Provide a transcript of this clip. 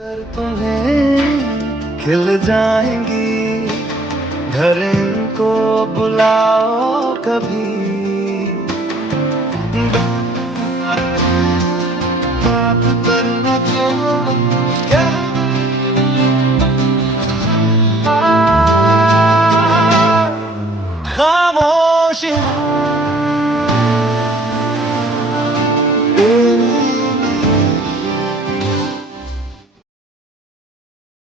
कर तुम्हें खिल जाएंगी, घर इनको बुलाओ कभी। बात करना तो